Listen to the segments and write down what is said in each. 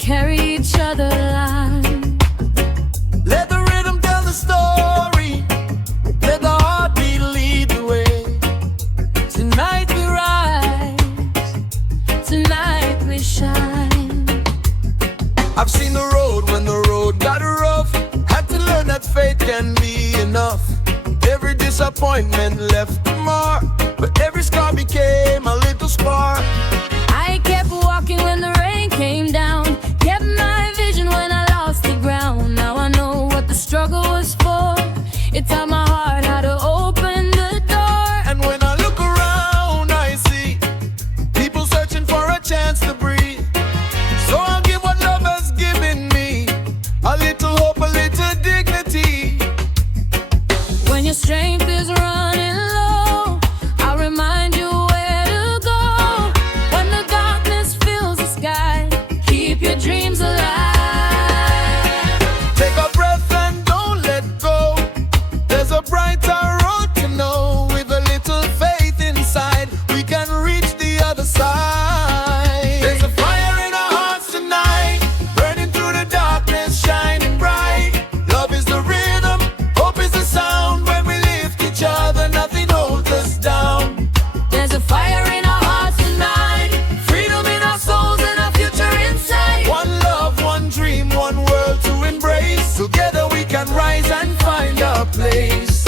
carry each other line. Let the rhythm tell the story. Let the heartbeat lead the way. Tonight we rise, tonight we shine. I've seen the road when the road got rough. Had to learn that faith can be enough. Every disappointment left a mark, but every scar became a little spark. I kept walking when the rain came down, kept my vision when I lost the ground. Now I know what the struggle was for. It taught my heart how to open the door. And when I look around, I see people searching for a chance to breathe. So I'll give what love has given me, a little hope, a little dignity. When your strength is running low, I'll remind you where to go. When the darkness fills the sky, keep your dreams alive. Take a breath and don't let go. There's a brighter road to know. With a little faith inside, we can reach the other side. There's a fire in our hearts tonight, burning through the darkness, shining bright. Love is the rhythm, hope is the sound. When we lift each other, nothing holds us down. There's a fire in our hearts tonight, Freedom in our souls and our future inside. One love, one dream, one world to embrace. Together we can rise and find our place.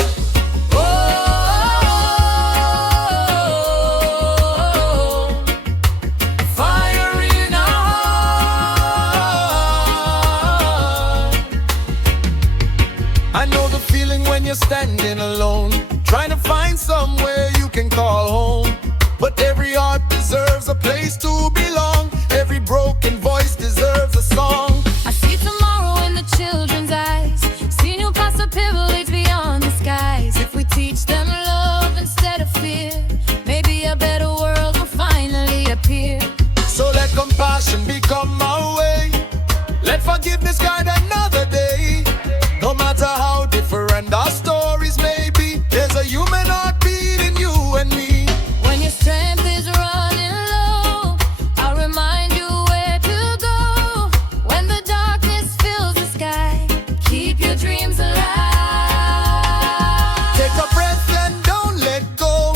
oh, Fire in our heart. I know the feeling when you're standing alone, trying to find somewhere you can call home. But every heart deserves a place to belong. Every broken voice deserves a song. I see tomorrow in the children's eyes, see new possibilities beyond the skies. If we teach them love instead of fear, maybe a better world will finally appear. So let compassion become our way. Let forgiveness guide another day. No matter how different our stories may be, there's a human heartbeat in you and me. When your strength is running low, I'll remind you where to go. When the darkness fills the sky, keep your dreams alive. Take a breath and don't let go.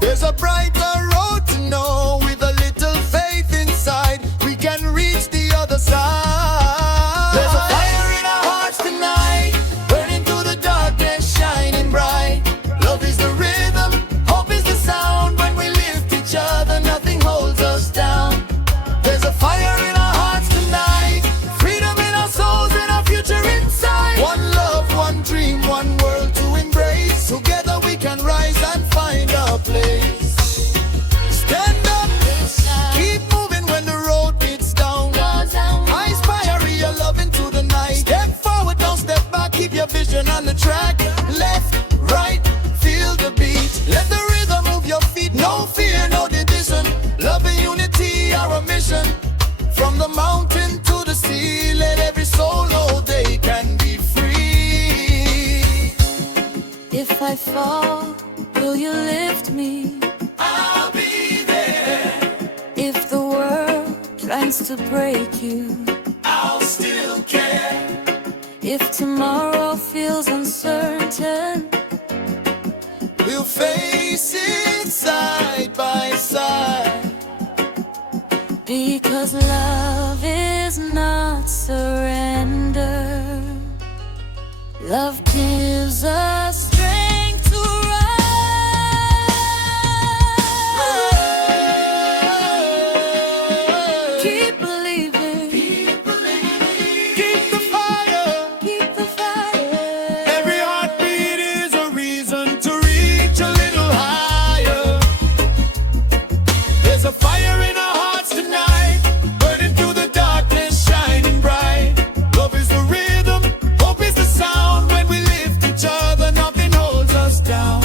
There's a brighter road to know. With a little faith inside, we can reach the other side. There's a fire in our hearts tonight, burning through the darkness, shining bright. Love is the rhythm, hope is the sound. When we lift each other, nothing holds us down. There's a fire in our hearts tonight, freedom in our souls and our future inside. One love, one dream, one world to embrace. Together we can rise and find our place. Stand up, keep moving when the road beats down. I inspire your love into the night. Step forward, don't step back, keep your vision on the track. Left, right, feel the beat. Let the rhythm move your feet, no fear, no division. Love and unity are a mission. From the mountain to the sea, let every soul know they can be free. If I fall, will you lift me? I'll be there. If the world tries to break you, I'll still care. if tomorrow feels uncertain, We'll face it side by side. because love is not surrender. Love gives us strength to rise. Keep believing, Keep the fire. keep the fire. Every heartbeat is a reason to reach a little higher. There's a fire in our hearts tonight, burning through the darkness, shining bright. Love is the rhythm, hope is the sound. When we lift each other, nothing holds us down.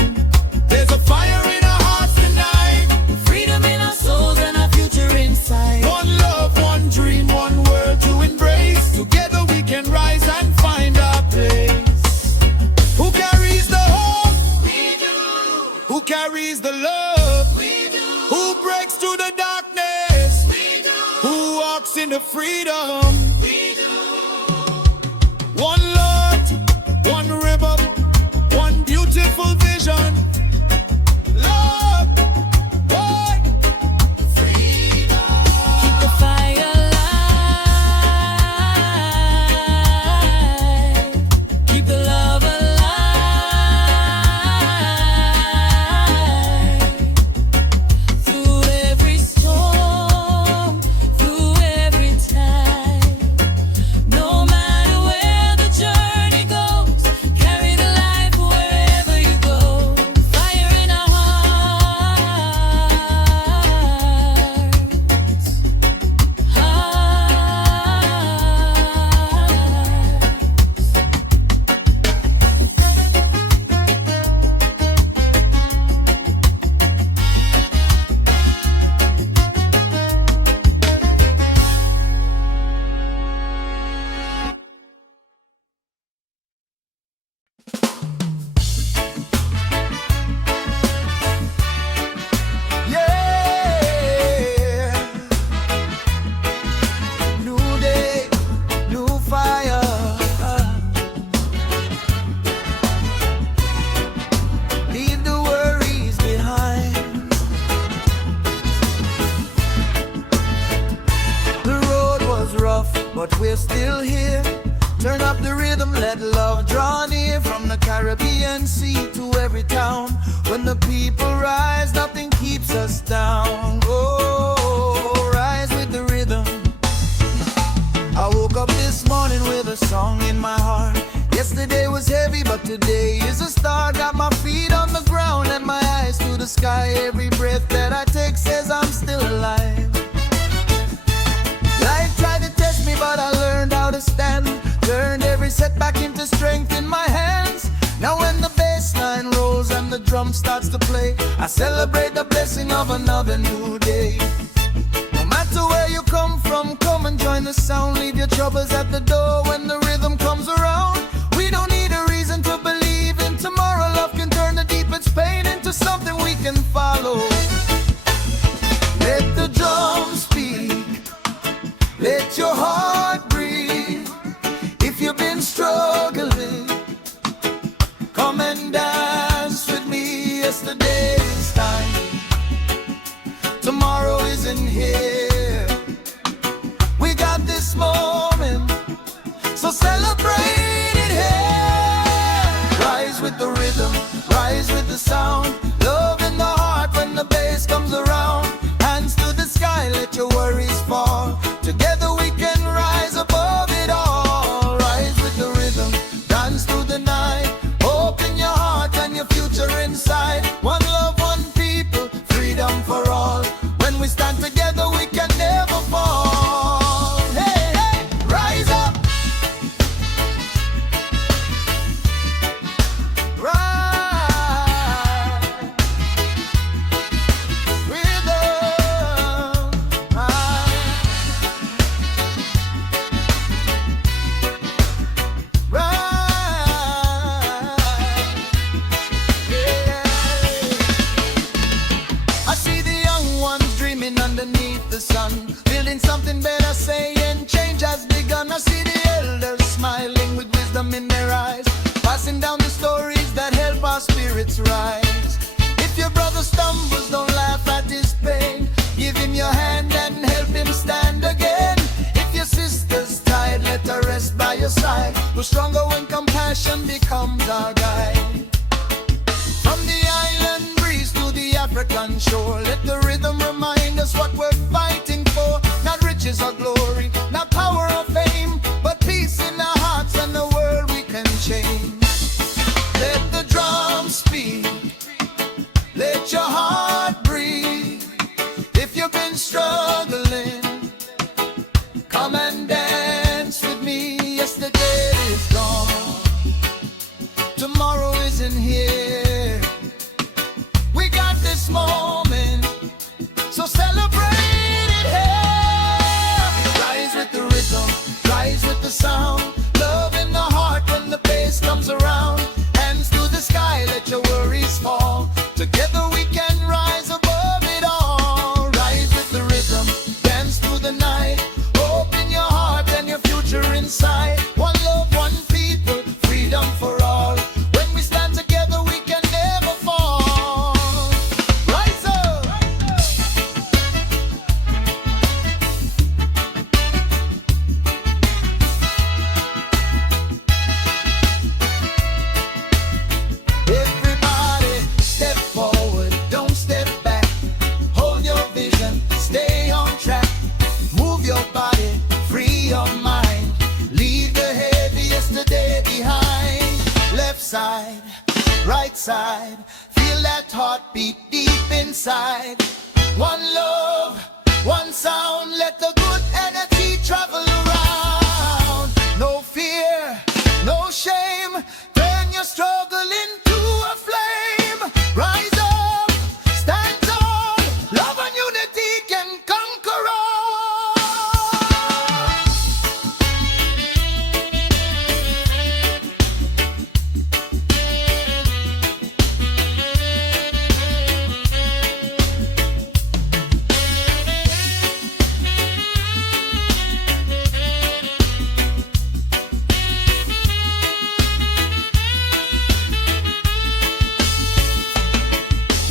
There's a fire in our hearts tonight, Freedom in our souls and our future inside. one love, one dream, one world to embrace. Together we can rise and find our place. Who carries the hope? We do. Who carries the love? We do. Who breaks through the darkness? We do. Who walks in the freedom? We do. One Lord, one river, one beautiful vision. Love, boy, freedom. Keep the fire alive. Keep the love alive. Through every storm, through every time. No matter where the journey goes, carry the light wherever you go. Fire in our yeah. New day, new fire. Leave the worries behind. The road was rough, but we're still here. Turn up the rhythm, let love draw near. From the Caribbean Sea to every town. When the people rise, nothing keeps us down. Oh, rise with the rhythm. I woke up this morning with a song in my heart. Yesterday was heavy, but today is a start. Got my feet on the ground and my eyes to the sky. Every breath that I take says I'm still alive. Life tried to test me, but I learned how to stand. Turned every setback into strength in my hands. Now when the bass line rolls and the drum starts to play, I celebrate the blessing of another new day. No matter where you come from, come and join the sound. Leave your troubles at the door when the rhythm comes around. We don't need a reason to believe in tomorrow. Love can turn the deepest pain into something we can follow. Let the drums speak. Let your heart breathe. If you've been struggling, come and dance with me. Yesterday's time, tomorrow isn't here. We got this moment, so celebrate it here. Rise with the rhythm, rise with the sound. Love in the heart when the bass comes around. Hands to the sky, let your worries fall. Together we can rise above it all. Rise with the rhythm, dance through the night. Open your heart and your future inside. One love, one people, freedom for all. When we stand together we can never fall. Hey, hey, rise up. Rise. Rhythm. Rise. I see the young ones dreaming underneath the sun, building something better, saying change has begun. I see the elders smiling with wisdom in their eyes, passing down the stories that help our spirits rise. If your brother stumbles, don't laugh at his pain. Give him your hand and help him stand again. If your sister's tired, let her rest by your side. We're stronger when compassion becomes our guide. From the island breeze to the African shore, let the rhythm remind us what we're fighting for. Not riches or glory, not power or fame, but peace in our hearts and the world we can change. Let the drums speak, let your heart breathe. If you've been struggling, come and dance with me. Yesterday is gone, tomorrow isn't here. We got this moment, so celebrate it here. Rise with the rhythm, rise with the sound. Love in the heart when the bass comes around. Hands to the sky, let your worries fall. Together we can rise above it all. Rise with the rhythm, dance through the night. outside. Feel that heartbeat deep inside. One love, one sound, let the good energy travel around. No fear, no shame, turn your struggle into a flame. Rise up, stand tall, love and unity can conquer all.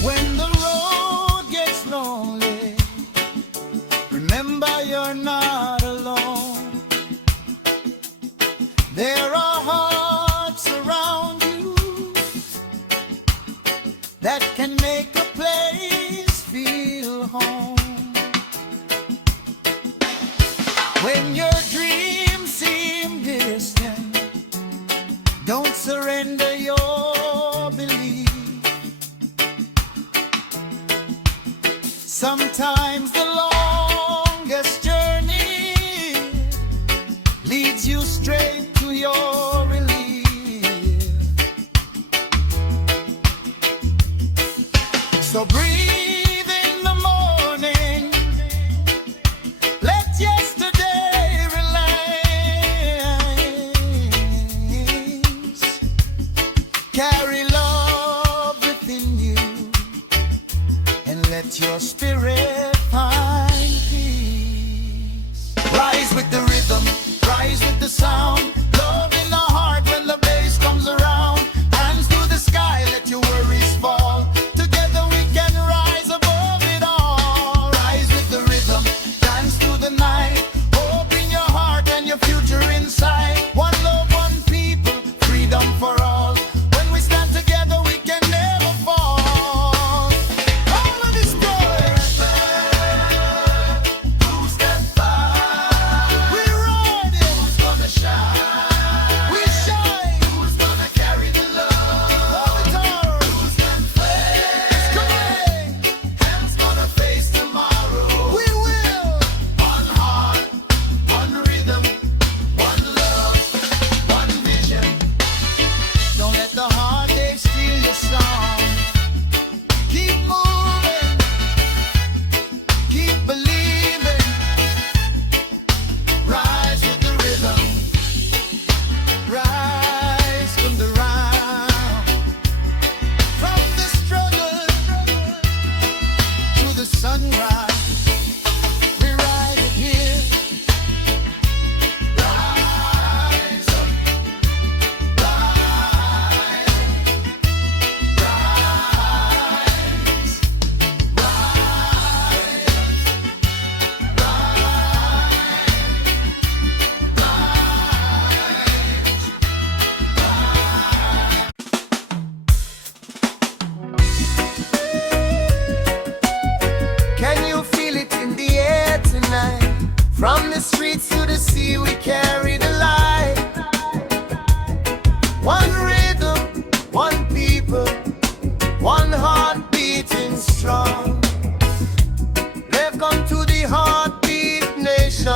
When the road gets lonely, remember you're not alone. There are hearts around you that can make a place feel home. When your dreams seem distant, don't surrender your belief. Sometimes the longest journey leads you straight to your relief. So breathe in the morning, let yesterday relax. Carry love within you and let your spirit find peace. Rise with the rhythm, rise with the sound. Love in the heart when the bass comes around. Hands to the sky, let your worries fall. Together we can rise above it all. Rise with the rhythm, dance through the night. Open your heart and your future inside. One love, one people, freedom for all. When we stand together we can never fall. All of this joy, who's that fire? We ride it. Who's gonna shine? We shine. Who's gonna carry the love? All the time. Who's gonna face? Come on. Hands gonna face tomorrow. We will. One heart, one rhythm, one love, one vision. Don't let the hard days steal your song. Keep moving, keep believing. Rise with the rhythm, rise from the round. From the struggle to the sunrise, we ride it here. Rise up, rise, Can you feel it in the air tonight? From the streets to the sea, we carry the light. One rhythm, one people, one heart beating strong. They've come to the heartbeat nation.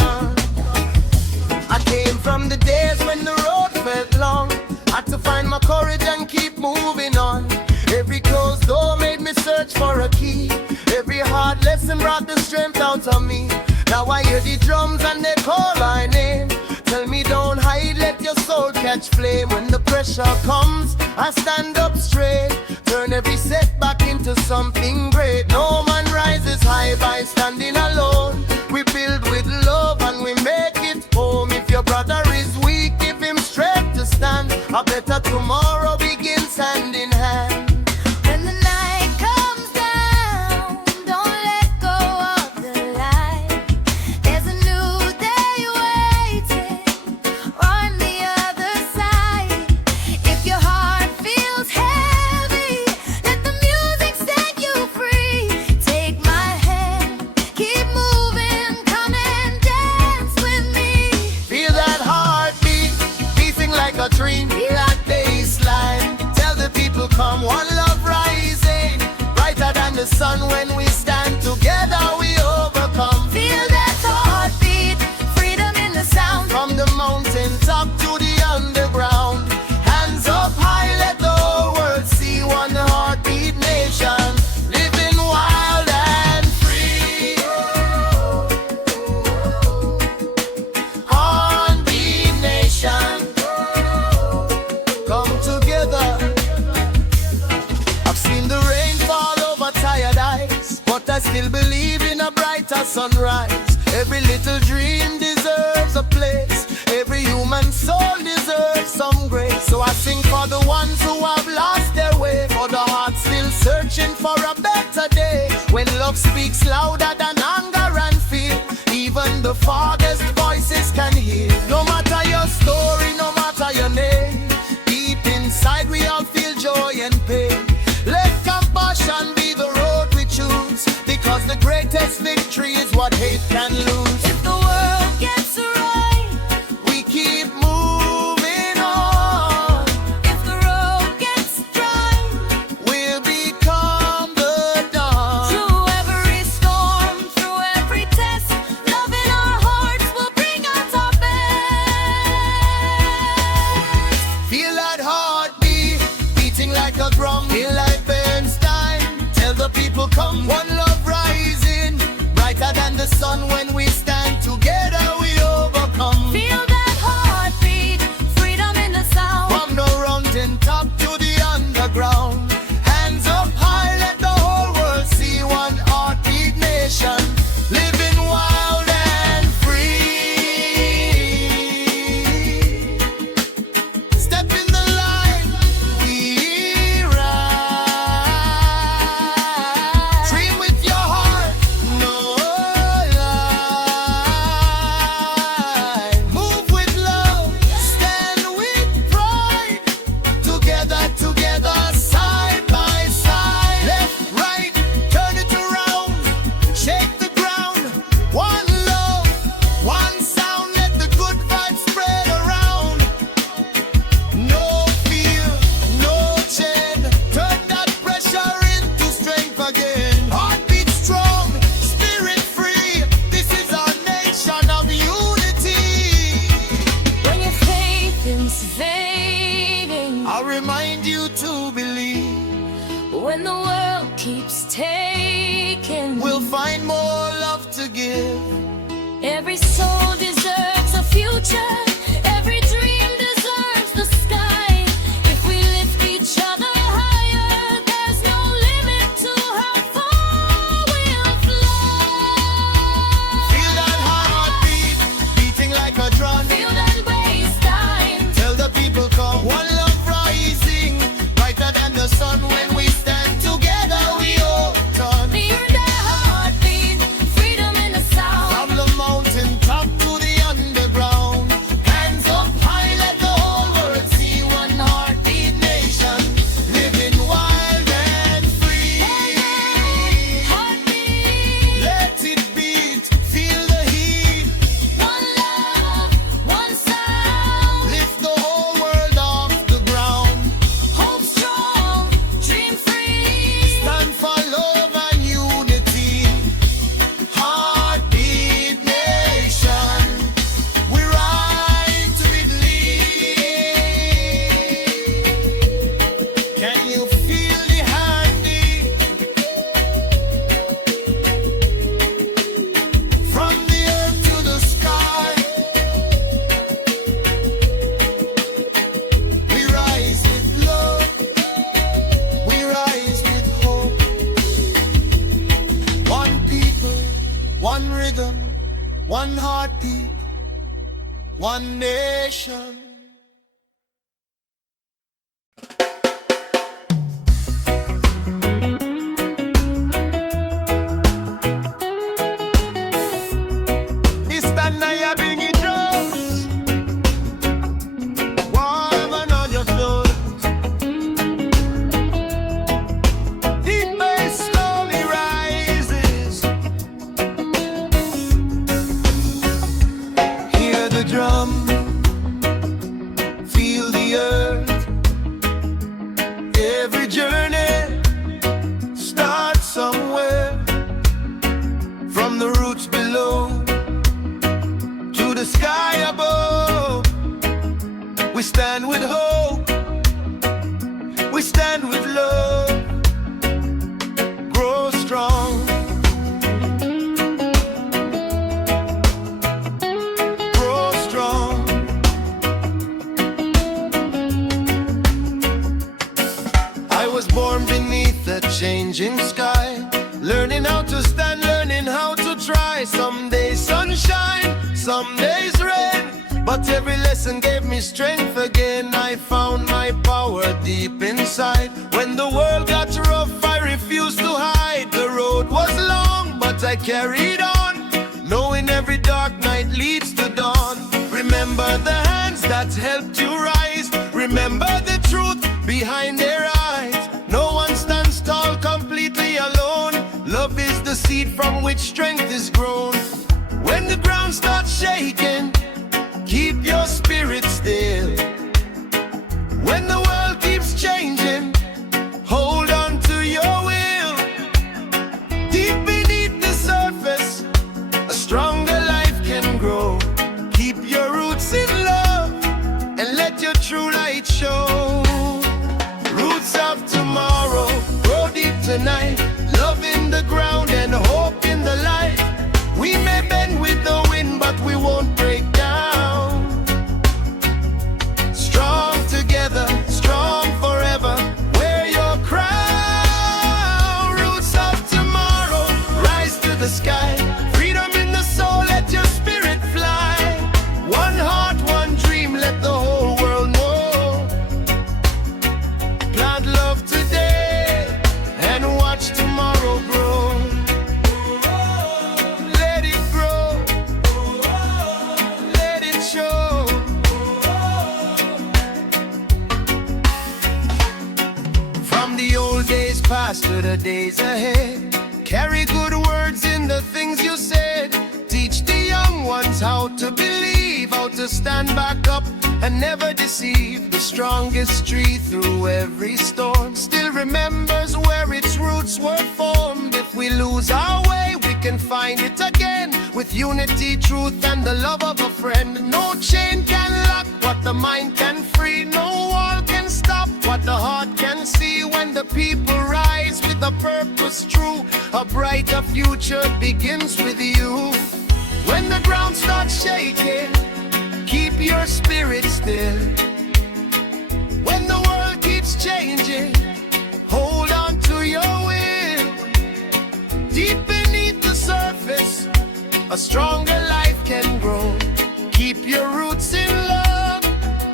I came from the days when the road felt long. Had to find my courage and keep moving on. Every closed door made me search for a key. Every hard lesson brought the strength out of me. Now I hear the drums and they call my name. Tell me don't hide, let your soul catch flame. When the pressure comes, I stand up straight. Turn every setback into something great. No man rises high by standing alone. We build with love and we make it home. If your brother is weak, give him strength to stand. A better tomorrow begins hand in hand. When the night comes down, don't let go of the light. There's a new day waiting on the other side. If your heart feels heavy, let the music the sun, when we stand together, we overcome. Feel that heartbeat, freedom in the sound. From the mountain top to the underground, hands up high, let the whole world see. One heartbeat nation, living wild and free. Heartbeat nation, come together. I've seen the rain fall over tired eyes, but I still believe in a brighter sunrise. Every little dream deserves a place. Every human soul deserves some grace. So I sing for the ones who have lost their way, for the heart still searching for a better day. When love speaks louder than anger and fear, even the farthest voices can hear. No matter your story, no matter your name, deep inside we all feel joy and pain. Let compassion be the road we choose, because the greatest victory is what hate can lose. If the world gets right, We keep moving on. if the road gets dry, We'll become the dawn. through every storm, through every test, love in our hearts will bring out our best. Feel that heartbeat, beating like a drum. Feel like Bernstein, tell the people come. One love rising, brighter than the sun. When we stand together, we overcome. Feel that heartbeat, freedom in the sound. From the mountain top to the underground, hands up high, let the whole world see. One heartbeat nation, living wild and free. Step in the line, we ride. Dream with your heart, no lie. Move with love, stand with pride. Together, together, side by side. Left, right, turn it around, shake the ground. One love, one sound, let the good vibes spread around. No fear, no chain, turn that pressure into strength again. Heartbeat strong, spirit free, this is our nation of unity. When your faith is fading, I'll remind you to believe when the world keeps taking, we'll find more love to give. every soul deserves a future. Every dream deserves the sky. If we lift each other higher, there's no limit to how far we'll fly. Feel that heartbeat, beating like a drum. Feel that waste time. Tell the people come. One love rising, brighter than the sun. When we stand together, we all turn. Feel that heartbeat, freedom in the sound. From the mountain top to the underground, hands up high, let the whole world see. One heartbeat nation, living wild and free. Heartbeat, Let it beat, feel the heat, one love, one sound. lift the whole world off the ground. Hope strong, dream free. Stand for love and unity. Heartbeat nation, we ride to it lead. Can you feel the handy? From the earth to the sky, we rise with love, we rise with hope. One people, one rhythm, one heartbeat, one nation. It's the Nyabinghi drums, warm and on your shoulders. The bass slowly rises. Hear the drum some days rain, but every lesson gave me strength again. I found my power deep inside. When the world got rough, I refused to hide. The road was long, but I carried on, knowing every dark night leads to dawn. Remember the hands that helped you rise. Remember the truth behind their eyes. No one stands tall completely alone. Love is the seed from which strength is grown. When the ground starts shaking, keep your spirit still. When the world keeps changing, hold on to your will. Deep beneath the surface, a stronger life can grow. Keep your roots in love and let your true light show. Roots of tomorrow, grow deep tonight. Love in the ground and hope in the light. We may bend with the wind, but we won't break down. Strong together, strong forever. Wear your crown. Roots of tomorrow, rise to the sky. Freedom in the soul, let your spirit fly. One heart, one dream, let the whole world know. Plant love today and watch tomorrow grow. Let it grow, let it show. From the old days past to the days ahead, carry good words in the things you said. Teach the young ones how to believe, how to stand back up and never deceive. The strongest tree through every storm still remembers where its roots were formed. If we lose our way, we can find it again, with unity, truth, and the love of a friend. No chain can lock what the mind can free. No wall can stop what the heart can see. When the people rise with a purpose true, a brighter future begins with you. When the ground starts shaking, keep your spirit still. When the world keeps changing, hold on to your will. Deep beneath the surface, a stronger life can grow. Keep your roots in love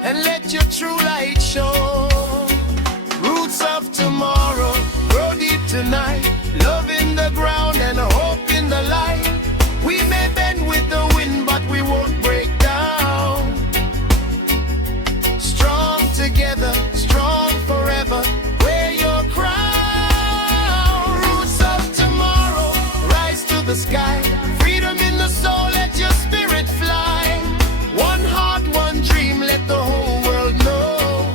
and let your true light show. Roots of tomorrow, grow deep tonight. Love in the ground and hope in the light. We may bend with the wind, but we won't break down. Strong together, strong forever. Wear your crown. Roots of tomorrow, rise to the sky. Freedom in the soul, let your spirit fly. One heart, one dream, let the whole world know.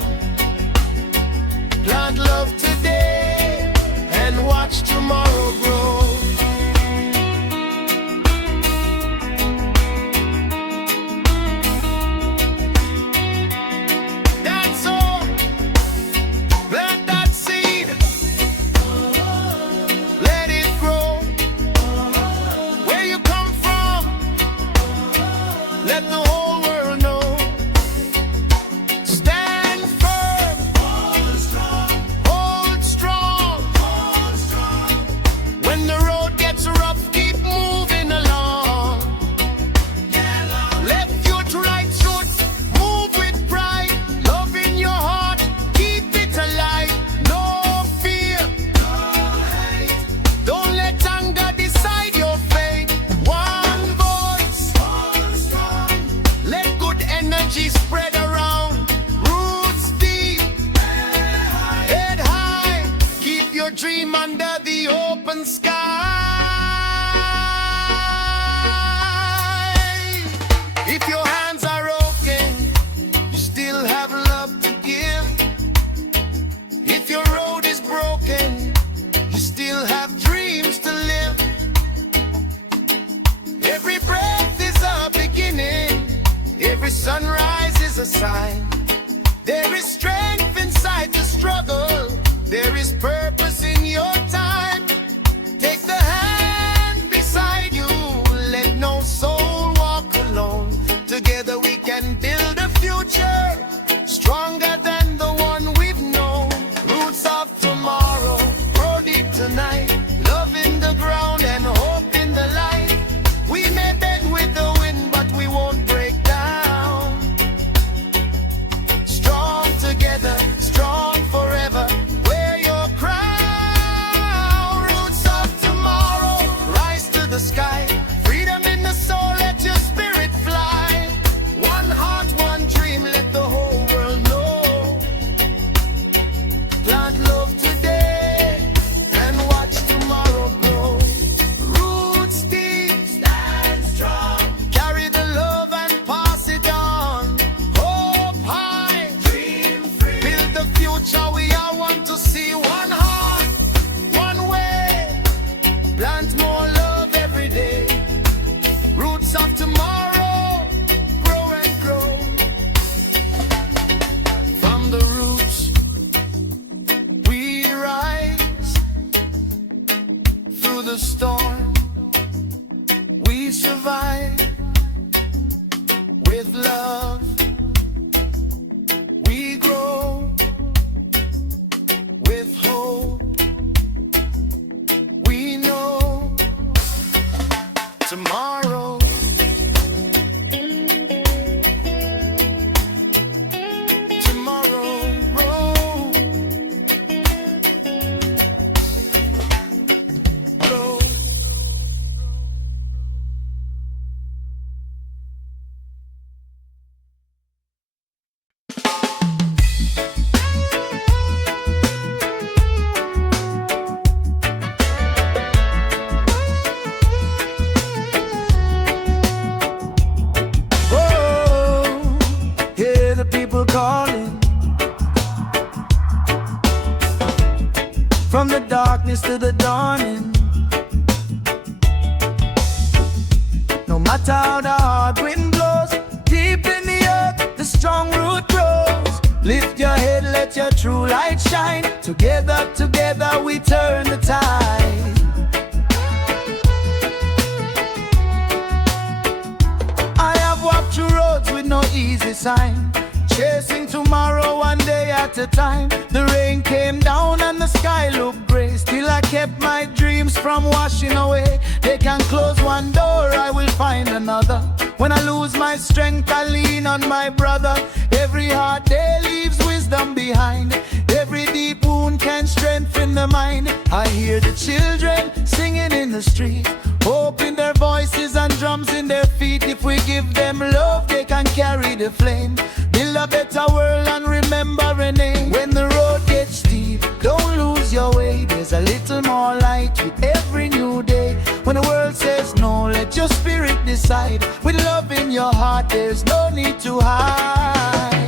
Plant love today and watch tomorrow grow. Dream under the open sky. If your hands are open, you still have love to give. If your road is broken, you still have dreams to live. Every breath is a beginning, every sunrise is a sign. There is strength inside the struggle, there is purpose in your time. Take the hand the storm, we survive. With love, we grow. With hope, we know tomorrow. From the darkness to the dawning, no matter how the hard wind blows, deep in the earth the strong root grows. Lift your head, let your true light shine. Together, together we turn the tide. I have walked through roads with no easy sign, chasing tomorrow one day at a time. The rain came down and the sky looked gray. Still I kept my dreams from washing away. They can close one door, I will find another. When I lose my strength, I lean on my brother. Every hard day leaves wisdom behind. Every deep wound can strengthen the mind. I hear the children singing in the street, hope in their voices and drums in their feet. If we give them love, they can carry the flame. Build a better world and remember a name. When the road gets steep, don't lose your way. There's a little more light with every new day. When the world says no, let your spirit decide. With love in your heart, there's no need to hide.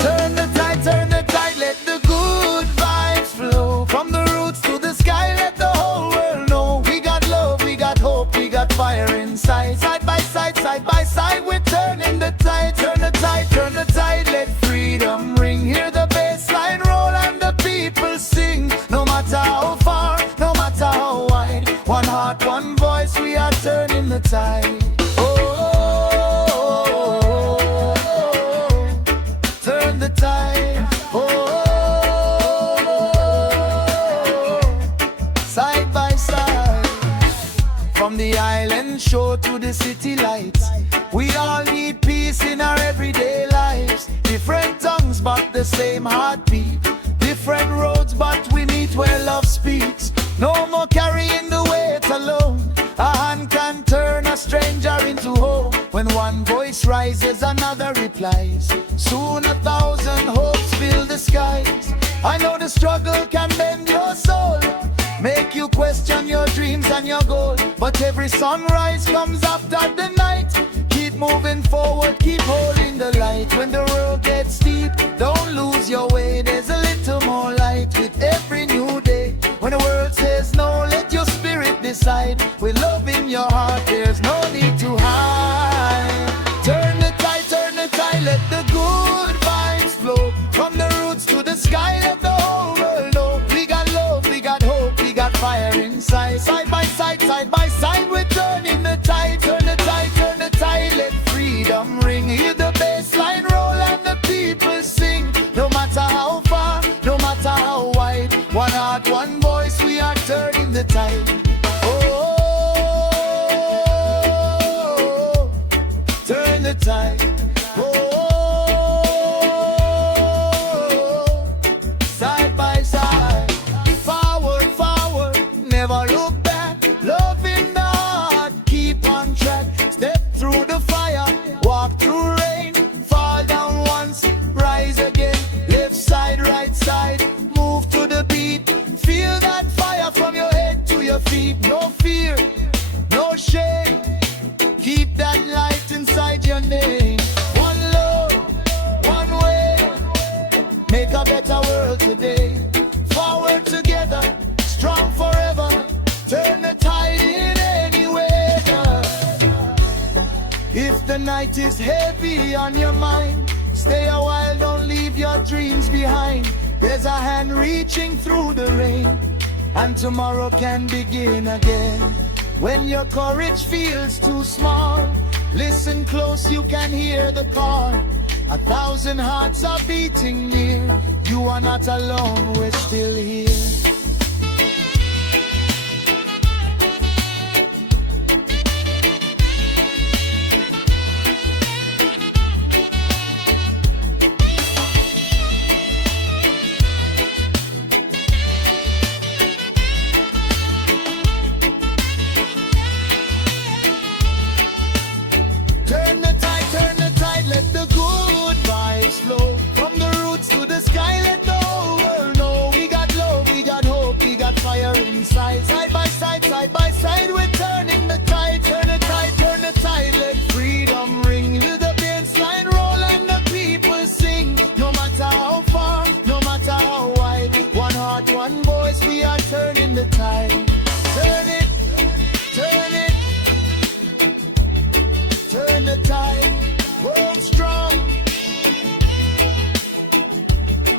Turn the tide, let the good vibes flow. From the roots to the sky, let the whole world know. We got love, we got hope, we got fire inside. Side by side, we're turning the tide. Turn the tide, let freedom ring. Hear the bass line roll and the people sing. No matter how far, no matter how wide, one heart, one voice, we are turning the tide. Turn the tide. Side by side. From the island shore to the city lights, we all need peace in our everyday lives. Different tongues but the same heartbeat. Different roads but we meet where love speaks. No more carrying the weight alone. A hand can turn a stranger into home. When one voice rises, another replies. Soon 1,000 hopes fill the skies. I know the struggle can bend your soul, make you question your dreams and your goal. But every sunrise comes after the night. Keep moving forward, keep holding the light. When the road gets steep, don't lose your way. There's a little more light with every new day. When the world says no, let your spirit decide. With love in your heart, there's no need to hide. Turn the tide, let the good vibes flow. From the roots to the sky, let the whole world know. We got love, we got hope, we got fire inside. Side by side, we're turning the tide. Turn the tide, let freedom ring. Hear the bass line roll and the people sing. No matter how far, no matter how wide, one heart, one voice, we are turning the tide. Turn the tide. Side by side, forward, never look back. Love in the heart, keep on track. Step through the fire, walk through rain. Fall down once, rise again. Left side, right side, move to the beat. Feel that fire from your head to your feet. No fear, no shame. Keep that light inside your name. One love, one way. Make a better world today. Forward together, strong forever. Turn the tide in any weather. If the night is heavy on your mind, stay a while, don't leave your dreams behind. There's a hand reaching through the rain. and tomorrow can begin again. When your courage feels too small, listen close, you can hear the call. 1,000 hearts are beating near. You are not alone, we're still here. Side by side, we're turning the tide, turn the tide, turn the tide. Let freedom ring, with the bassline roll and the people sing. No matter how far, no matter how wide, one heart, one voice, we are turning the tide. Turn it, turn it, turn the tide. World strong,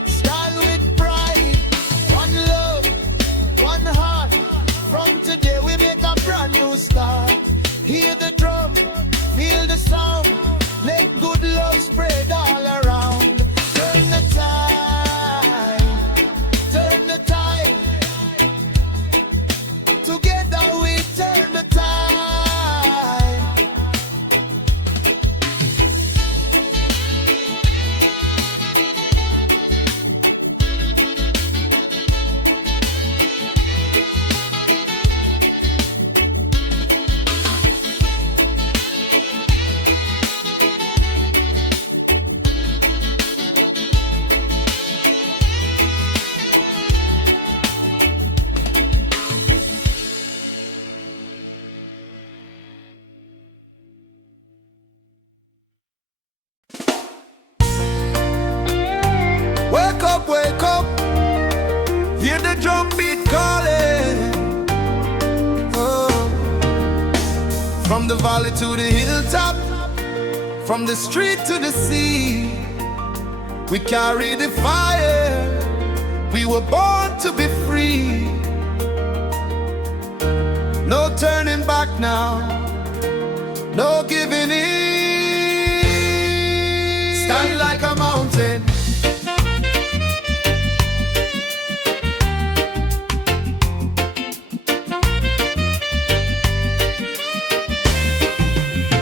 stand with pride. One love, one heart. From today we make a brand new start. Hear the drum, feel the sound. Let good love spread all around. Turn the tide, turn the tide. Together we turn the tide. Wake up, hear the drum beat calling. Oh. From the valley to the hilltop, from the street to the sea, we carry the fire. We were born to be free. No turning back now, no giving in. Stand like a mountain.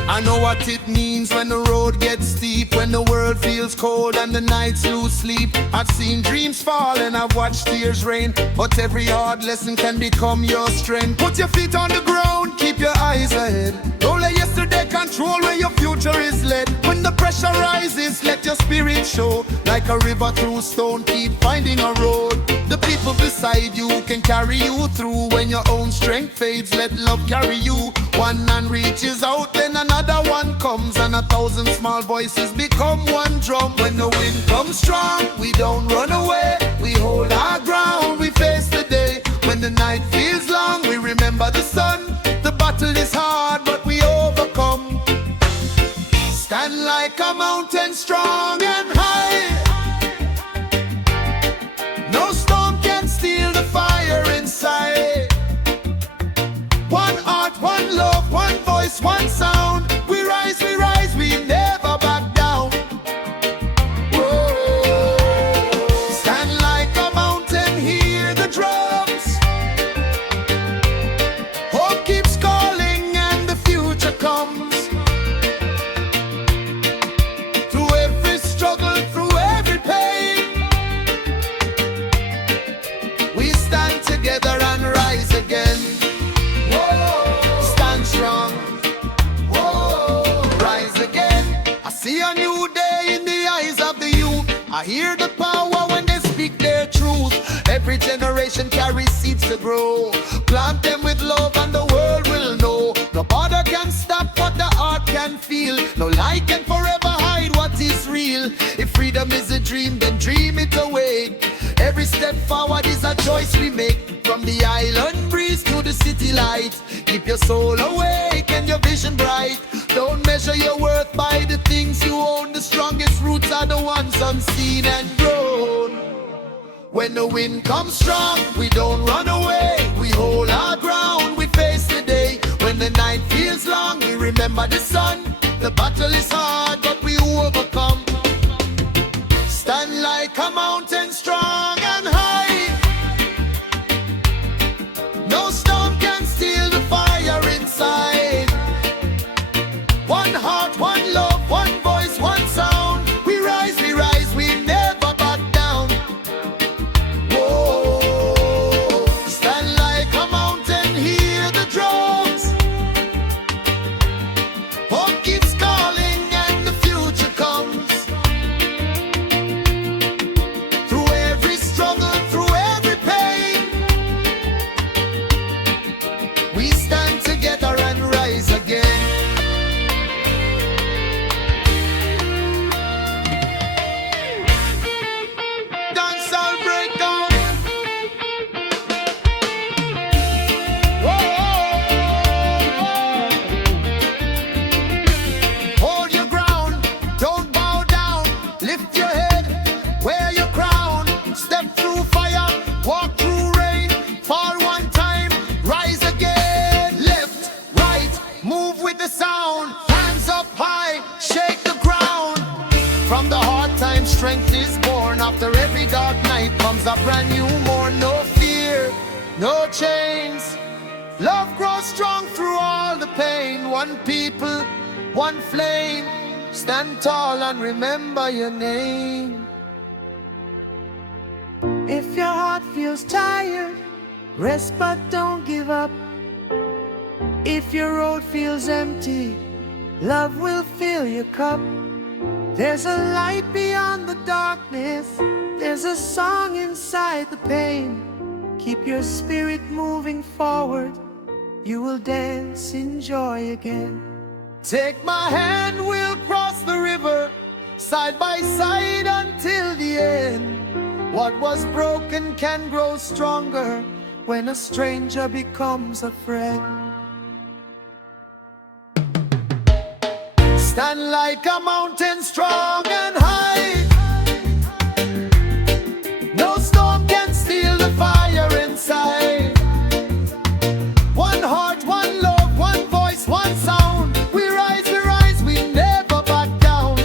I know what it means when the road gets steep, when the world feels cold and the nights lose sleep. I've seen dreams fall and I've watched tears rain, but every hard lesson can become your strength. Put your feet on the ground, keep your eyes ahead. Don't let yesterday control where your future is led. When the pressure rises, let your spirit show. Like a river through stone, keep finding a road. The people beside you can carry you through. When your own strength fades, let love carry you. One man reaches out, then another one comes, and 1,000 small voices become one drum. When the wind comes strong, we don't run away. We hold our ground, we face the day. When the night feels long, we remember the sun. The battle is hard, but we overcome. Stand like a mountain, strong and high. No storm can steal the fire inside. One heart, one love, one voice, one sound. We rise, we never back down. Whoa. Stand like a mountain, hear the drums. Hope keeps calling and the future comes. Through every struggle, through every pain, we stand together and rise again. Stand strong, rise again. I see a new day in the eyes of the youth. I hear the power when they speak their truth. Every generation carries seeds to grow. Plant them with love and the world will know. No border can stop what the heart can feel. No lie can forever hide what is real. If freedom is a dream, then dream it away. Every step forward is a choice we make. From the island breeze to the city light, keep your soul awake and your vision bright. Don't measure your worth by the things you own. The strongest roots are the ones unseen and grown. When the wind comes strong, we don't run away. We hold our ground, we face the day. When the night feels long, we remember the sun. The battle is hard, but we overcome. Stand like a mountain, strong and high. No storm can steal the fire inside. One heart, one love, one voice, one sound. We rise, we never back down. Whoa, stand like a mountain, hear the drums. Hope keeps calling and the future comes. Through every struggle, through every pain, we stand together and rise again. Dancehall breakdown. Whoa. Hold your ground, don't bow down. Lift your head, wear your crown. Step through fire, walk through rain. Fall one time, rise again. Left, right, move with the sound. Hands up high, shake the ground. From the hard times, strength is born. After every dark night comes a brand new morn. No fear, no chains. Love grows strong through all the pain. One people, one flame. Stand tall and remember your name. If your heart feels tired, rest but don't give up. If your road feels empty, love will fill your cup. There's a light beyond the darkness. There's a song inside the pain. Keep your spirit moving forward. You will dance in joy again. Take my hand, we'll cross the river, side by side until the end. What was broken can grow stronger When a stranger becomes a friend. Stand like a mountain, strong and high. No storm can steal the fire inside. One heart, one love, one voice, one sound. We rise, we never back down.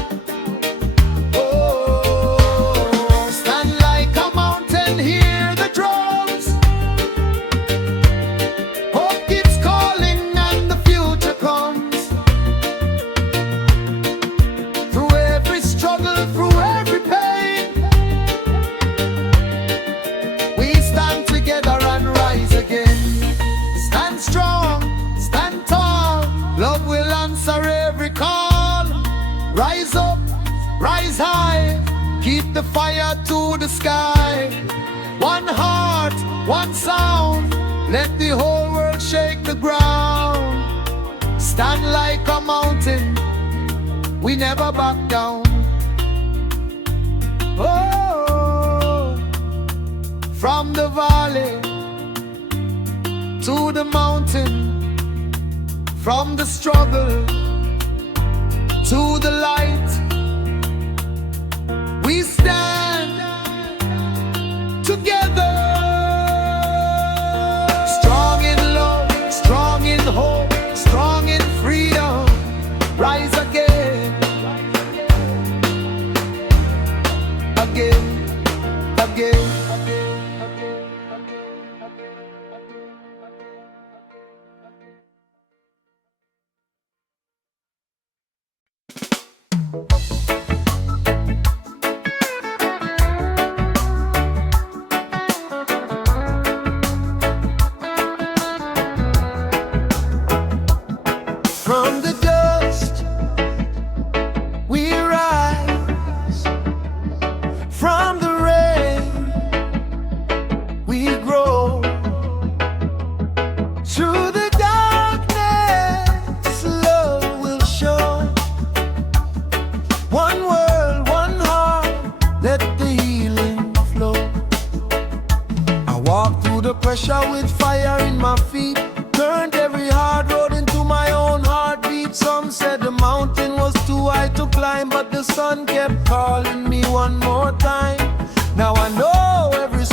Oh, stand like a mountain, hear the drums. Hope keeps calling and the future comes. Through every struggle, through every pain, we stand together and rise again. Stand strong, stand tall, love will answer every call. Rise up, rise high, keep the fire to the sky. One heart, one sound, let the whole world shake the ground. Stand like a mountain, we never back down. Oh, from the valley to the mountain, from the struggle to the light, we stand together. Strong in love, strong in hope, strong in freedom. Rise again, again, again. From the dust we rise, from the rain we grow. Through the darkness love will show. One world, one heart, let the healing flow. I walk through the pressure with fire in my feet, turned every hard road into my own heartbeat. Some said the mountain was too high to climb, but the sun kept calling me one more time. Now I know every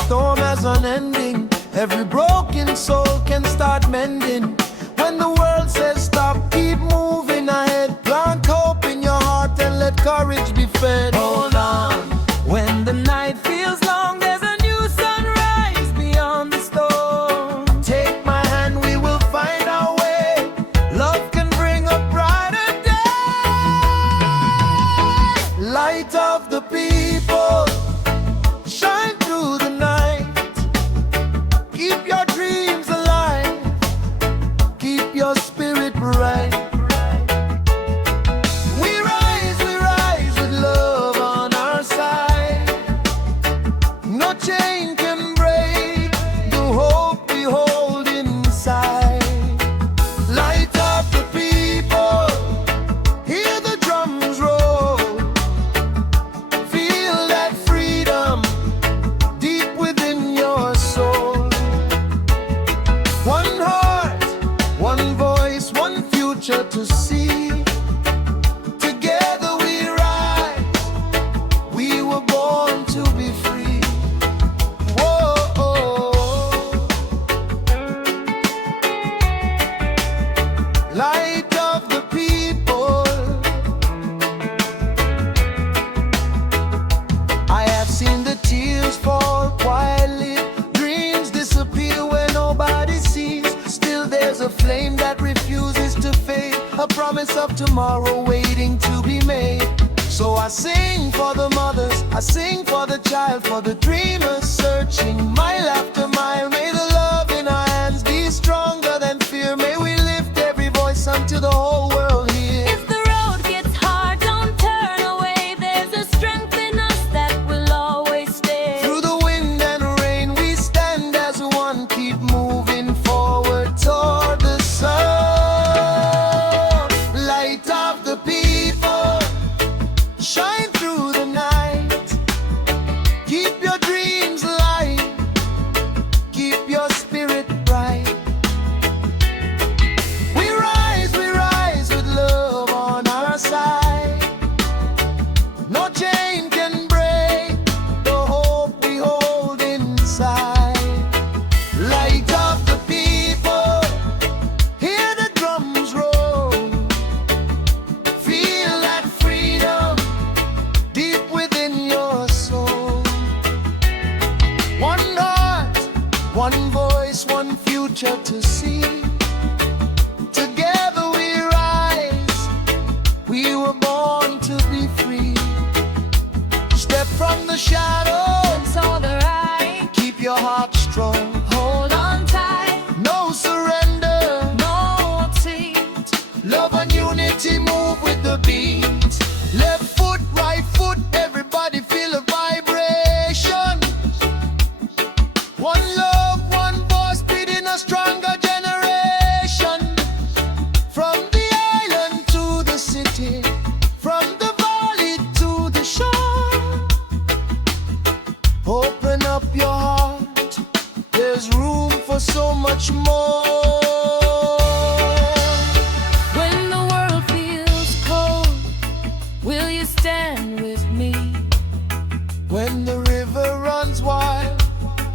future to see. Together we rise, we were born to be free. Whoa, light of the people, I have seen the tears fall quietly, dreams disappear where nobody sees. Still there's a flame that refuses to fade, a promise of tomorrow waiting to be made. So I sing for the mothers, I sing for the child, for the dreamers searching mile after mile. May the love in our hands be stronger than fear. May we lift every voice until the whole world hears. If the road gets hard, don't turn away. There's a strength in us that will always stay. Through the wind and rain we stand as one, keep moving forward toward the sun. Light of the people, shine through the night. Keep your dreams alive, keep your spirit bright. We rise with love on our side. No chain can break the hope we hold inside. Light of the people, hear the drums roll. Feel that freedom deep within your soul. One heart, one voice, one future to see. Together we rise, we were born to be free. Step from the shadows, So the right, keep your heart strong. hold on tight, No surrender, no seat. love and unity move with the beat. Left foot, right foot, everybody feel a vibration. One love, one voice, beating a stronger generation. From the island to the city, from the valley to the shore. Open up your heart, there's room for so much more. When the world feels cold, will you stand with me? When the river runs wild,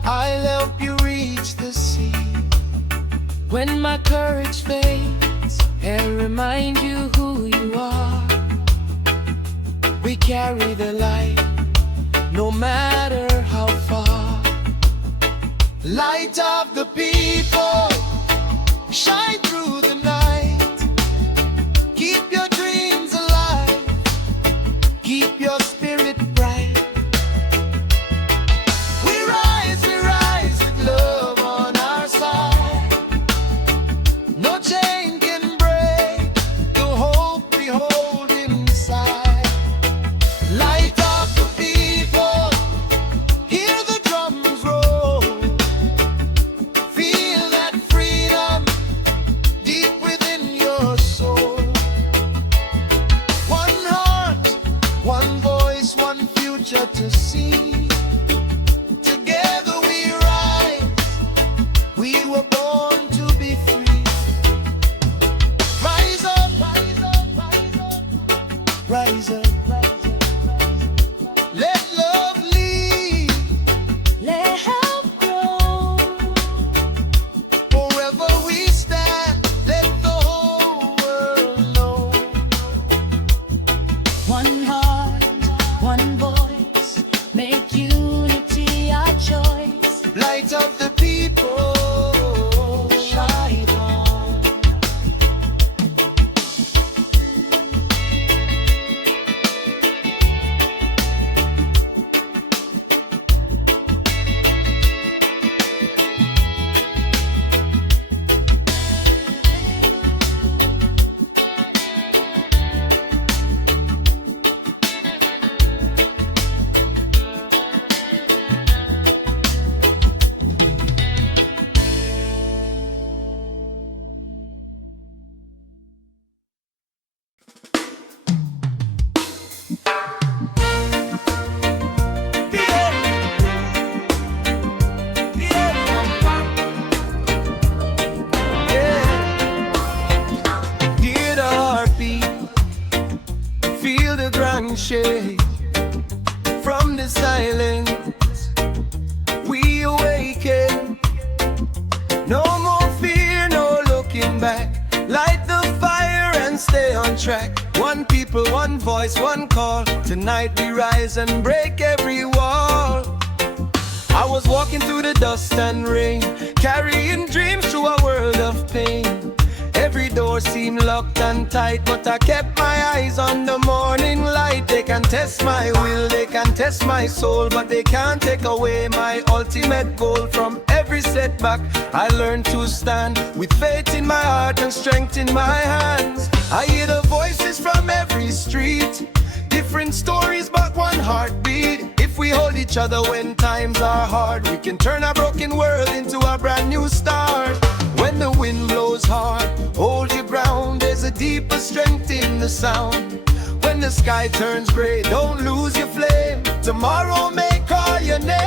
I'll help you reach the sea. When my courage fades and remind you who you are, We carry the light, no matter how far. Light of the people, shine through the night. Keep your dreams alive, keep your spirit bright. We rise with love on our side. No chain can break the hope we hold inside. Light of the people, hear the drums roll. Feel that shade. From the silence we awaken. No more fear, no looking back. Light the fire and stay on track. One people, one voice, one call. Tonight we rise and break every wall. I was walking through the dust and rain, carrying dreams through a world of pain. Every door seemed locked and tight, but I kept my eyes on the morning light. They can test my will, they can test my soul, but they can't take away my ultimate goal. From every setback I learned to stand, with faith in my heart and strength in my hands. I hear the voices from every street, different stories but one heartbeat. If we hold each other when times are hard, we can turn a broken world into a brand new start. When the wind blows hard, hold your ground. There's a deeper strength in the sound. When the sky turns gray, don't lose your flame. Tomorrow may call your name.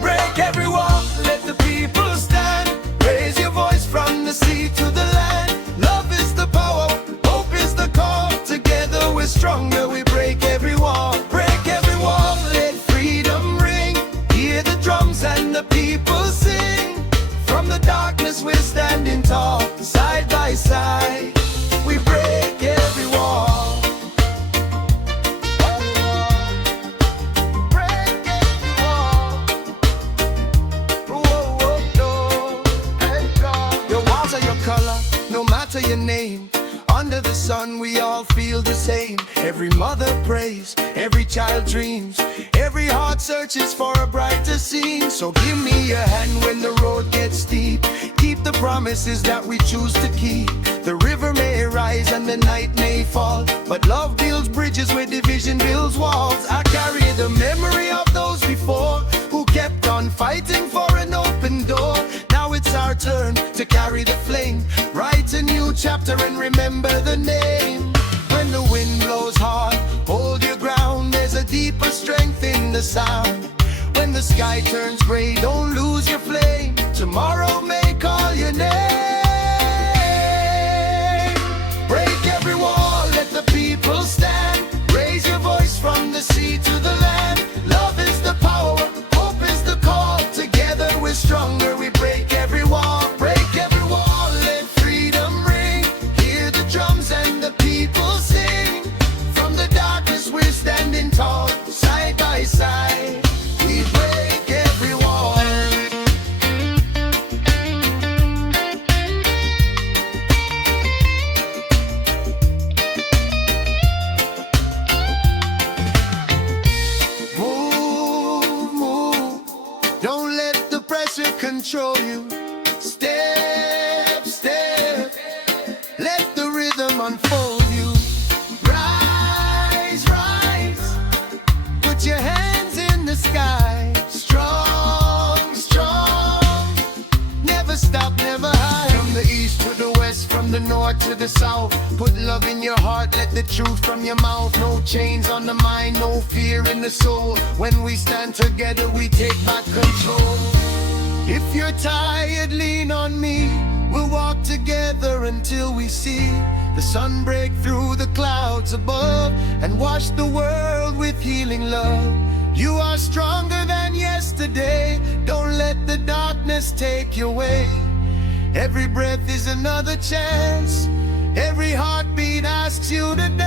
Break every wall, let the people stand. Raise your voice from the sea to the land. Love is the power, hope is the call. Together we're stronger, we break every wall. Break every wall, let freedom ring. Hear the drums and the people sing. From the darkness we're standing tall. Side by side, we break every wall. Break every wall. Whoa, whoa, no. Thank God. Your walls are your color, no matter your name. Under the sun we all feel the same. Every mother prays, every child dreams, every heart searches for a brighter scene. So give me your hand when the road gets steep. Keep the promises that we choose to keep. The river may rise and the night may fall, but love builds bridges where division builds walls. I carry the memory of those before, who kept on fighting for an open door. Now it's our turn to carry the flame. Write a new chapter and remember the name. When the wind blows hard, hold your ground. There's a deeper strength in the sound. When the sky turns gray, don't lose your flame. Tomorrow may call your name. Break every wall, let the people stand. Raise your voice from the sea to the land. Love is the power, hope is the call. Together we're stronger, we break every wall. Break every wall, let freedom ring. Hear the drums and the people sing. From the darkness we're standing tall. Side by side, we break every wall. Move, move, don't let the pressure control you. Step, step, let the rhythm unfold you. Rise, rise, put your hands in the sky. Strong, strong, never stop, never hide. From the east to the west, from the north to the south, put love in your heart, let the truth from your mouth. No chains on the mind, no fear in the soul. When we stand together, we take back control. If you're tired, lean on me. We'll walk together until we see the sun break through the clouds above and wash the world with healing love. You are stronger than yesterday. Don't let the darkness take your way. Every breath is another chance. Every heartbeat asks you to dance.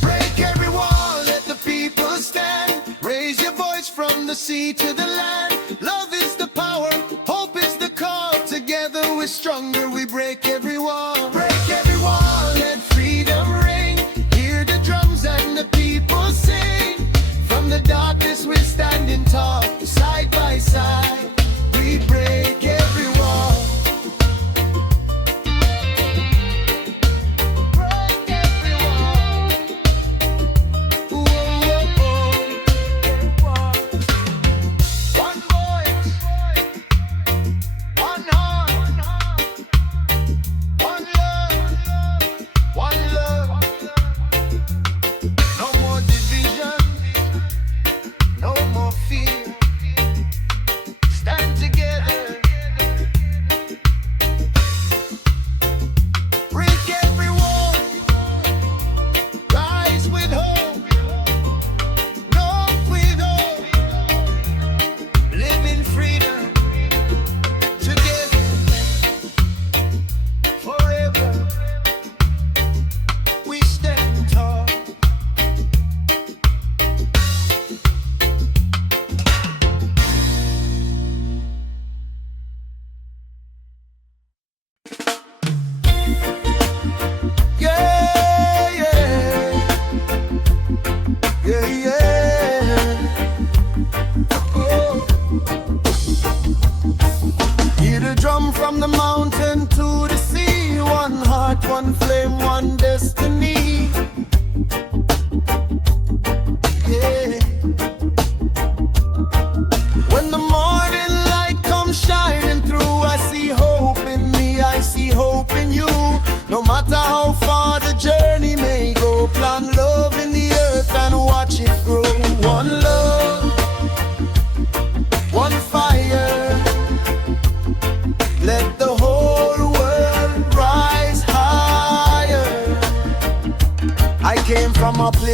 Break every wall, let the people stand. Raise your voice from the sea to the land. Love is the power, hope is the call. Together we're stronger, we break every wall. Break every wall, let freedom ring. Hear the drums and the people sing. From the darkness we're standing tall. Side by side, we break every wall. Break every wall. Whoa, whoa, whoa. One voice, one heart.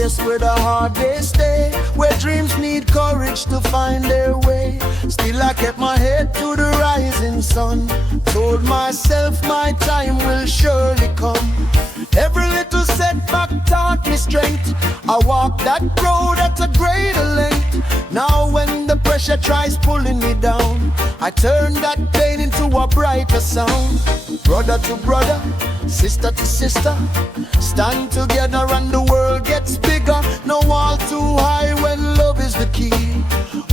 place where the hard days stay, where dreams need courage to find their way. Still I kept my head to the rising sun, told myself my time will surely come. Every little setback taught me strength. I walk that road at a greater length. Now when the pressure tries pulling me down, I turn that pain into a brighter sound. Brother to brother, sister to sister, stand together and the world gets bigger. No wall too high when love is the key.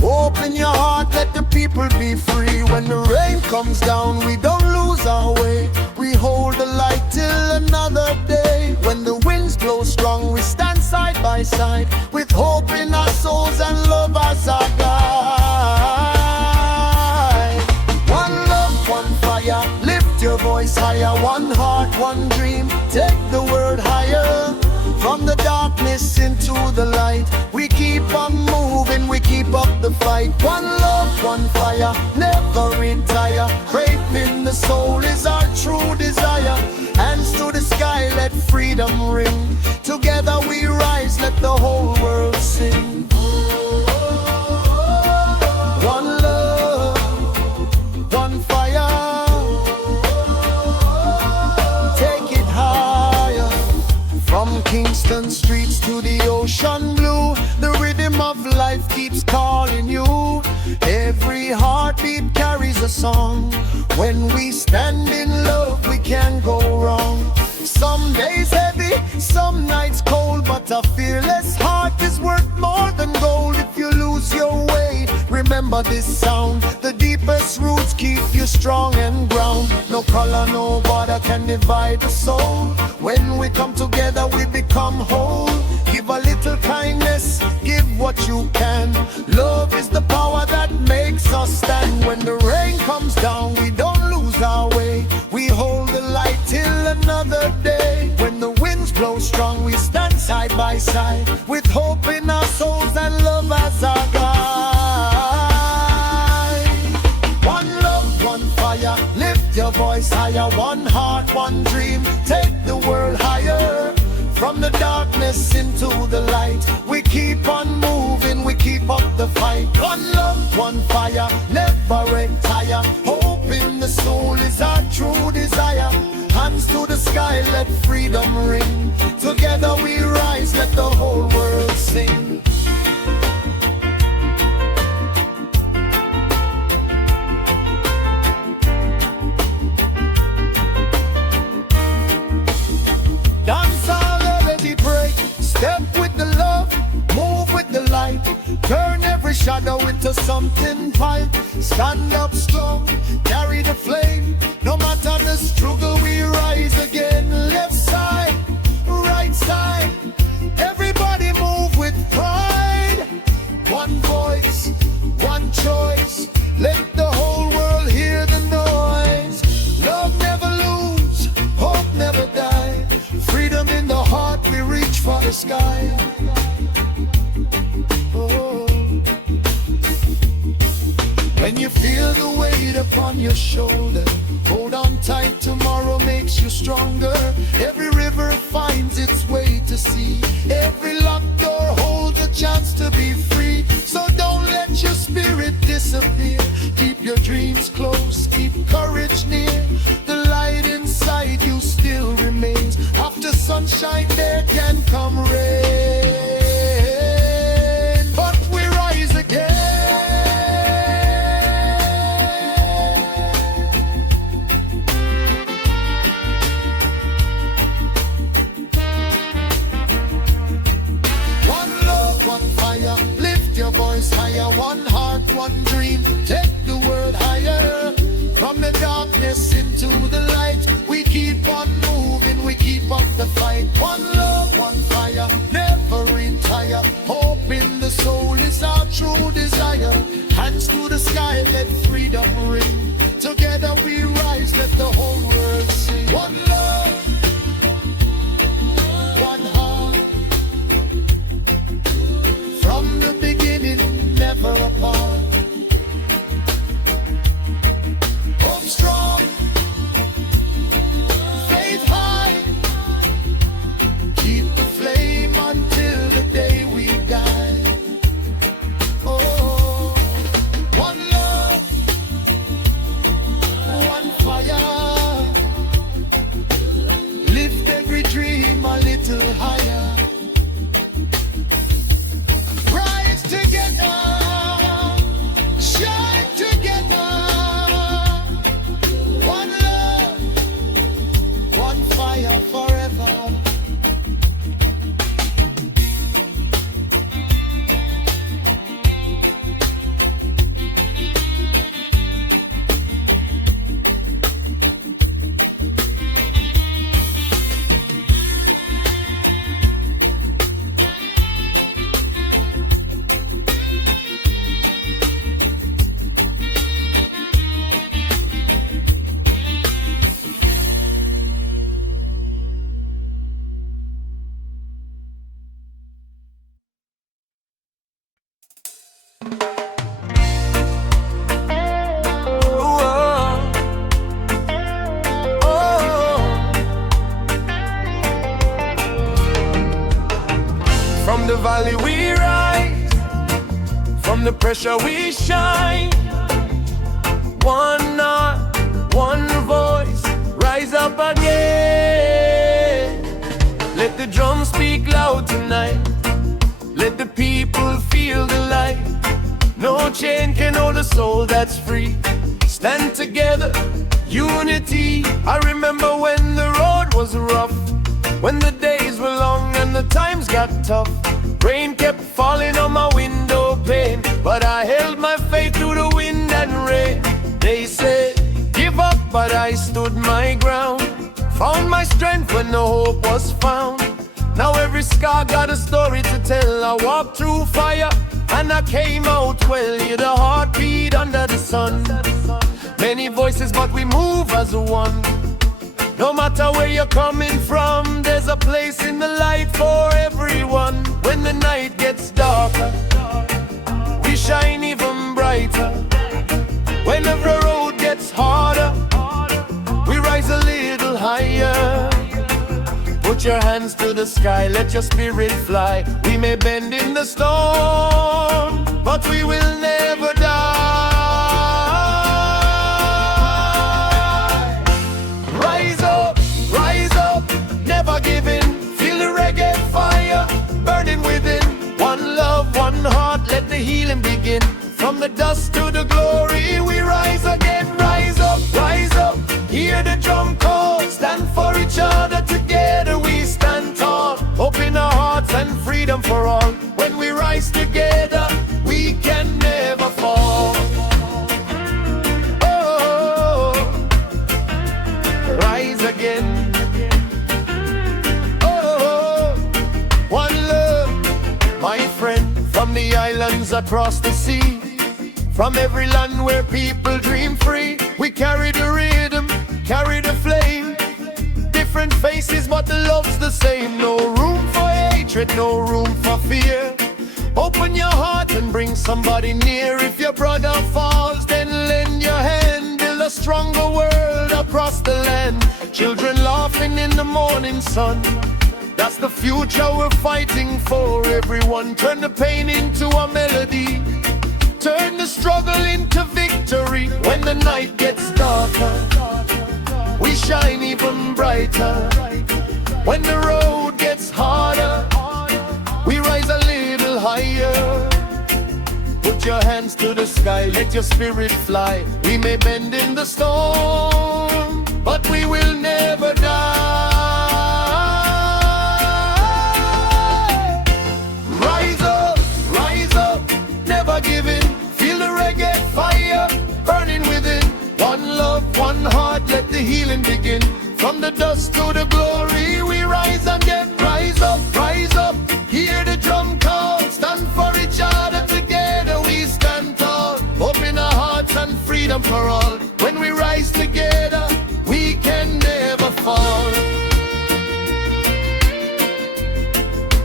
Open your heart, let the people be free. When the rain comes down, we don't lose our way. We hold the light till another day. When the winds blow strong, we stand side by side, with hope in our souls and love as our guide. One love, one fire, lift your voice higher. One heart, one dream, take the world higher. From the darkness into the light, we keep on moving, we keep up the fight. One love, one fire, never retire. Faith in the soul is our true desire. Hands to the sky, let freedom ring. Together we rise, let the whole world sing. One love, one fire, take it higher. From Kingston streets to the ocean blue, the rhythm of life keeps calling you. Every heartbeat carries a song. When we stand in love, we can't go wrong. Some days heavy, some nights cold, but a fearless heart is worth more than gold. If you lose your way, remember this sound. The deepest roots keep you strong and ground. No color, no border can divide the soul. When we come together, we become whole. Give a little kindness, give what you can. Love is the power that makes us stand. When the rain comes down, we don't lose our way. We hold the light till another day. When the winds blow strong, we stand side by side, with hope in our souls and love as our guide. One love, one fire, lift your voice higher. One heart, one dream, take the world higher. From the darkness into the light, we keep on moving, we keep up the fight. One love, one fire, never retire. Hope in the soul is our true desire. Hands to the sky, let freedom ring. Together we rise, let the whole world sing. Step with the love, move with the light. Turn every shadow into something bright. Stand up strong, carry the flame. No matter the struggle, we rise again. Left side, right side, everybody move with pride. One voice, one choice, let the whole world hear the noise. Love never lose, hope never die. Freedom in the heart, we reach for the sky. Oh. When you feel the weight upon your shoulder, hold on tight, tomorrow makes you stronger. Every river finds its way to sea. Every locked door holds a chance to be free. So don't let your spirit disappear. Keep your dreams close, keep courage near. The light inside you still remains. After sunshine there can come rain, but we rise again. One love, one fire, lift your voice higher. One heart, one dream, take the world higher. From the darkness into the light, we keep on moving, we keep up the fight. One love, one fire, never retire. Hope in the soul is our true desire. Hands to the sky, let freedom ring. Together we rise, let the whole world sing. One love, one heart. From the beginning, never apart. Hope strong, faith high. Keep the flame until the From the pressure we shine. One heart, one voice, rise up again. Let the drums speak loud tonight. Let the people feel the light. No chain can hold a soul that's free. Stand together, unity. I remember when the road was rough, when the days were long and the times got tough. Rain kept falling on my window pane, but I held my faith through the wind and rain. They said, give up, but I stood my ground. Found my strength when no hope was found. Now every scar got a story to tell. I walked through fire and I came out well. Hear the heartbeat under the sun. Many voices, but we move as one. No matter where you're coming from, there's a place in the light for everyone. When the night gets darker, we shine even brighter. When the road gets harder, we rise a little higher. Put your hands to the sky, let your spirit fly. We may bend in the storm, but we will never die. Rise up, never give in. Feel the reggae fire burning within. One love, one heart, let the healing begin. From the dust to the glory, we rise again. Rise up, hear the drum call. Stand for each other, together we stand tall. Open our hearts and freedom for all. When we rise together, we can never fall. Oh, rise again. Oh, one love, my friend. From the islands across the sea, from every land where people dream free, we carry the rhythm, carry the flame. Different faces, but the love's the same. No room for hatred, no room for fear. Open your heart and bring somebody near. If your brother falls, then lend your hand. Build a stronger world across the land. Children laughing in the morning sun. That's the future we're fighting for. Everyone turn the pain into a melody. Turn the struggle into victory. When the night gets darker, we shine even brighter. When the road gets harder, we rise a little higher. Put your hands to the sky, let your spirit fly. We may bend in the storm, but we will never die. Rise up, never give in. Feel the reggae fire burning within. One love, one heart, let the healing begin. From the dust to the glory, we rise again. Rise up, hear the drum call. Stand for each other, together we stand tall. Open our hearts and freedom for all. When we rise together, we can never fall.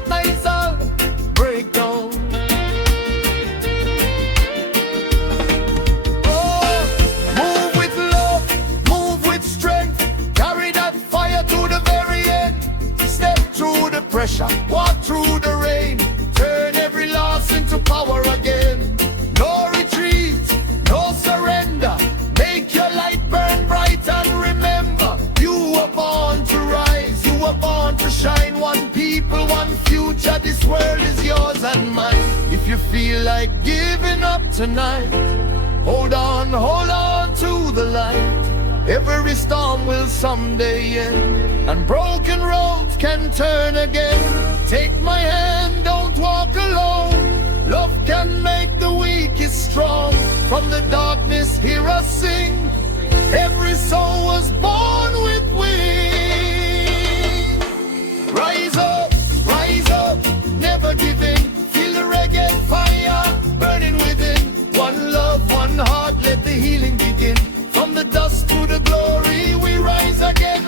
Dancehall breakdown. Pressure, walk through the rain, turn every loss into power again. No retreat, no surrender, make your light burn bright and remember, you were born to rise, you were born to shine. One people, one future, this world is yours and mine. If you feel like giving up tonight, hold on to the light. Every storm will someday end, and broken roads can turn again. Take my hand, don't walk alone. Love can make the weakest strong. From the darkness, hear us sing. Every soul was born with wings. Rise up, never give in. Feel the reggae fire burning within. One love, one heart, let the healing begin. From the dust to the glory, we rise again.